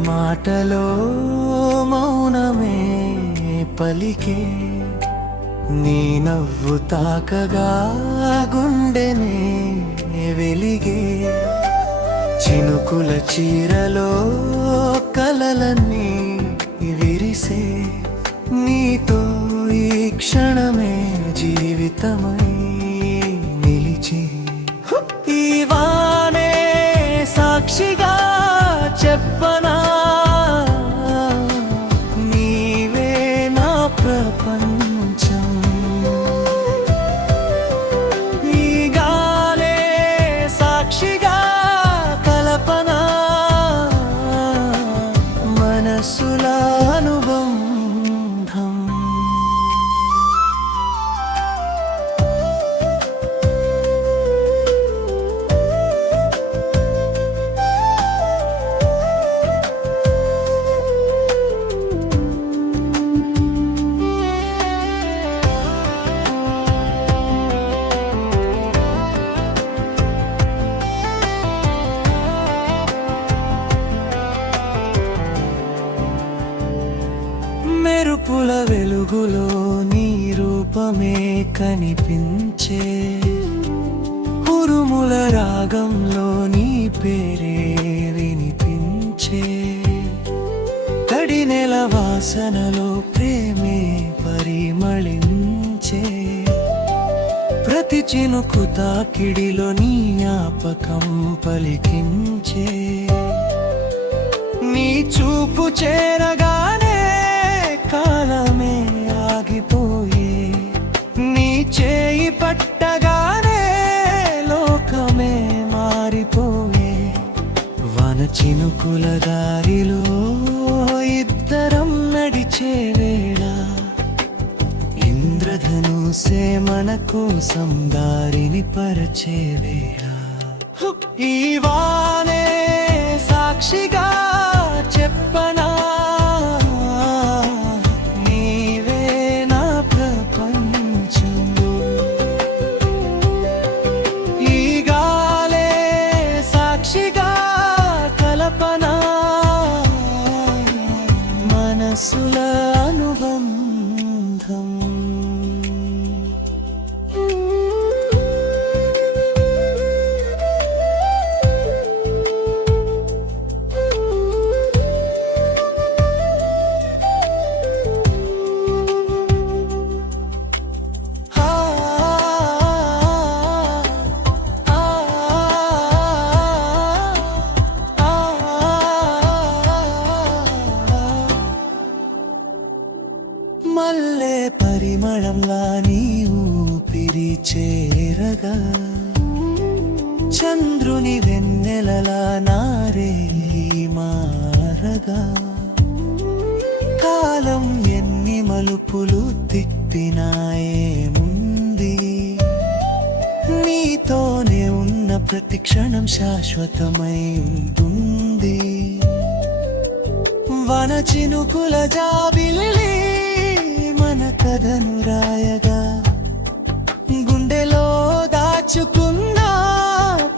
మాటలో మౌనమే పలికే నీ నవ్వు తాకగా గుండెనే వెలిగే చినుకుల చీరలో కలలన్నీ విరిసే నీతో ఈ క్షణమే జీవితమై నిలిచి ఈ వానే సాక్షిగా చెప్పనా నీవే నా ప్రపంచం ఈ గాలే సాక్షిగా కల్పనా మనసుల అనుబంధం మెరుపుల వెలుగులో నీ రూపమే కనిపించే ఉరుముల రాగంలో నీ పేరే వినిపించే తడి నెల వాసనలో ప్రేమే పరిమళించే ప్రతి చినుకు తాకిడిలో నీ జ్ఞాపకం పలికించే నీ చూపు చేరగానే కాలమే ఆగిపోయే నీ చేయి పట్టగానే లోకమే మారిపోయే వన చినుకుల దారిలో ఇద్దరం నడిచే వేళ ఇంద్రధనుసే మన కోసం దారిని పరిచే వేళ ఈ వానే సాక్షిగా చెప్పనా మనసుల అనుబంధం మల్లె పరిమళంలా నీ ఊపిరి చేరగా చంద్రుని వెన్నెలలా నారే మారగా కాలం ఎన్ని మలుపులు తిప్పినాయే ముంది నీతోనే ఉన్న ప్రతి క్షణం శాశ్వతమై ఉంటుంది వన చినుకుల జాబిల్లి మన కథను రాయగా గుండెలో దాచుకున్న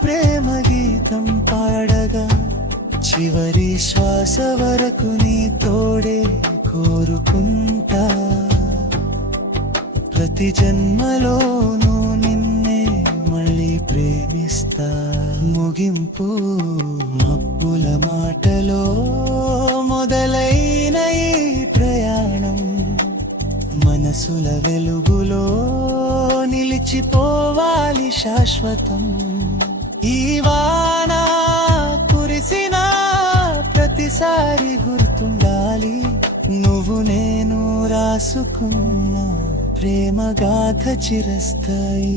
ప్రేమ గీతం పాడగా చివరి శ్వాస వరకు నీ తోడే కోరుకుంటా ప్రతి జన్మలోనూ నిన్నే మళ్ళీ ప్రేమిస్తా ముగింపు మబ్బుల మాటలో మొదలైన ఈ ప్రయాణం మనసుల వెలుగులో నిలిచిపోవాలి శాశ్వతం ఈ వాన కురిసిన ప్రతిసారి గుర్తుండాలి నువ్వు నేను రాసుకున్న ప్రేమ గాథ చిరస్థాయి